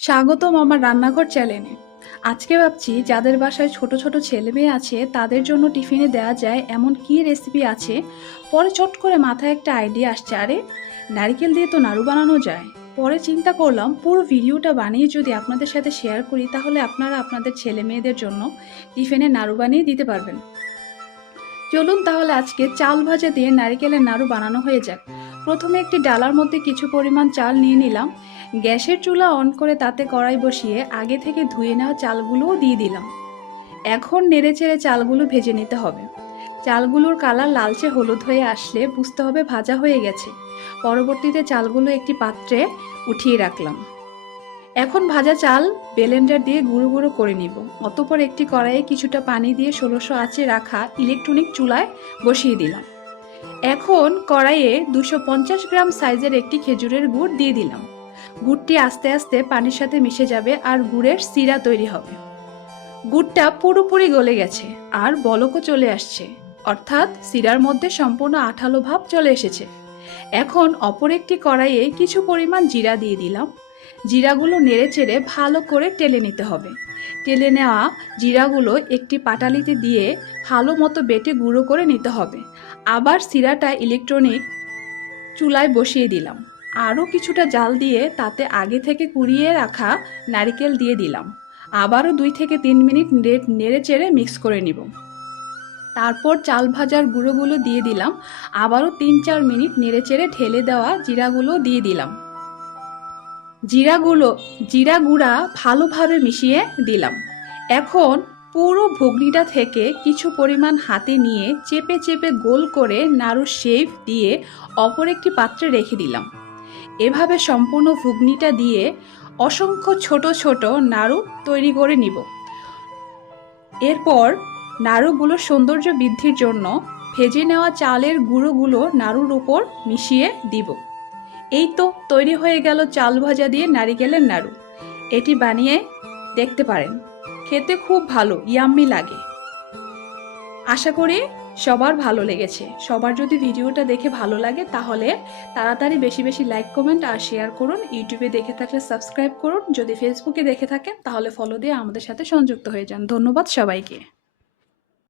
স্বাগতম আমার রান্নাঘর চ্যানেলে। আজকে ভাবছি যাদের বাসায় ছোট ছোট ছেলে মেয়ে আছে তাদের জন্য টিফিনে দেওয়া যায় এমন কি রেসিপি আছে। পরে চট করে মাথায় একটা আইডিয়া আসছে, আরে নারকেল দিয়ে তো নাড়ু বানানো যায়। পরে চিন্তা করলাম পুরো ভিডিওটা বানিয়ে যদি আপনাদের সাথে শেয়ার করি তাহলে আপনারা আপনাদের ছেলে মেয়েদের জন্য টিফিনে নাড়ু বানিয়ে দিতে পারবেন। চলুন তাহলে আজকে চাল ভাজা দিয়ে নারকেলের নাড়ু বানানো হয়ে যাক। প্রথমে একটি ডালার মধ্যে কিছু পরিমাণ চাল নিয়ে নিলাম। গ্যাসের চুলা অন করে তাতে কড়াই বসিয়ে আগে থেকে ধুয়ে নেওয়া চালগুলোও দিয়ে দিলাম। এখন নেড়েচেড়ে চালগুলো ভেজে নিতে হবে। চালগুলোর কালার লালচে হলুদ হয়ে আসলে বুঝতে হবে ভাজা হয়ে গেছে। পরবর্তীতে চালগুলো একটি পাত্রে উঠিয়ে রাখলাম। এখন ভাজা চাল ব্লেন্ডার দিয়ে গুঁড়ো গুঁড়ো করে নিব। অতঃপর একটি কড়াইয়ে কিছুটা পানি দিয়ে 1600 আঁচে রাখা ইলেকট্রনিক চুলায় বসিয়ে দিলাম। এখন কড়াইয়ে 250 গ্রাম সাইজের একটি খেজুরের গুড় দিয়ে দিলাম। গুড়টি আস্তে আস্তে পানির সাথে মিশে যাবে আর গুড়ের সিরা তৈরি হবে। গুড়টা পুরোপুরি গলে গেছে আর বলকও চলে আসছে, অর্থাৎ সিরার মধ্যে সম্পূর্ণ আঠালো ভাব চলে এসেছে। এখন অপর একটি কড়াইয়ে কিছু পরিমাণ জিরা দিয়ে দিলাম। জিরাগুলো নেড়েচেড়ে ভালো করে টেলে নিতে হবে। টেলে নেওয়া জিরাগুলো একটি পাটালিতে দিয়ে ভালো মতো বেটে গুঁড়ো করে নিতে হবে। আবার সিরাটা ইলেকট্রনিক চুলায় বসিয়ে দিলাম। আরও কিছুটা জাল দিয়ে তাতে আগে থেকে কুড়িয়ে রাখা নারকেল দিয়ে দিলাম। আবারও 2 থেকে 3 মিনিট নেড়েচেড়ে মিক্স করে নিব। তারপর চাল ভাজার গুঁড়োগুলো দিয়ে দিলাম। আবারও 3-4 মিনিট নেড়েচেড়ে ঢেলে দেওয়া জিরাগুলো দিয়ে দিলাম। জিরা গুঁড়া ভালোভাবে মিশিয়ে দিলাম। এখন পুরো ঘুগনিটা থেকে কিছু পরিমাণ হাতে নিয়ে চেপে চেপে গোল করে নাড়ুর শেপ দিয়ে অপর একটি পাত্রে রেখে দিলাম। এভাবে সম্পূর্ণ ঘুগনিটা দিয়ে অসংখ্য ছোট ছোট নাড়ু তৈরি করে নিব। এরপর নাড়ুগুলো সৌন্দর্য বৃদ্ধির জন্য ভেজে নেওয়া চালের গুঁড়োগুলো নাড়ুর উপর মিশিয়ে দিব। এই তো তৈরি হয়ে গেল চাল ভাজা দিয়ে নারিকেলের নাড়ু। এটি বানিয়ে দেখতে পারেন, খেতে খুব ভালো, ইয়াম্মি লাগে। আশা করি সবার ভালো লেগেছে। সবার যদি ভিডিওটা দেখে ভালো লাগে তাহলে তাড়াতাড়ি বেশি বেশি লাইক, কমেন্ট আর শেয়ার করুন। ইউটিউবে দেখে থাকলে সাবস্ক্রাইব করুন। যদি ফেসবুকে দেখে থাকেন তাহলে ফলো দিয়ে আমাদের সাথে সংযুক্ত হয়ে যান। ধন্যবাদ সবাইকে।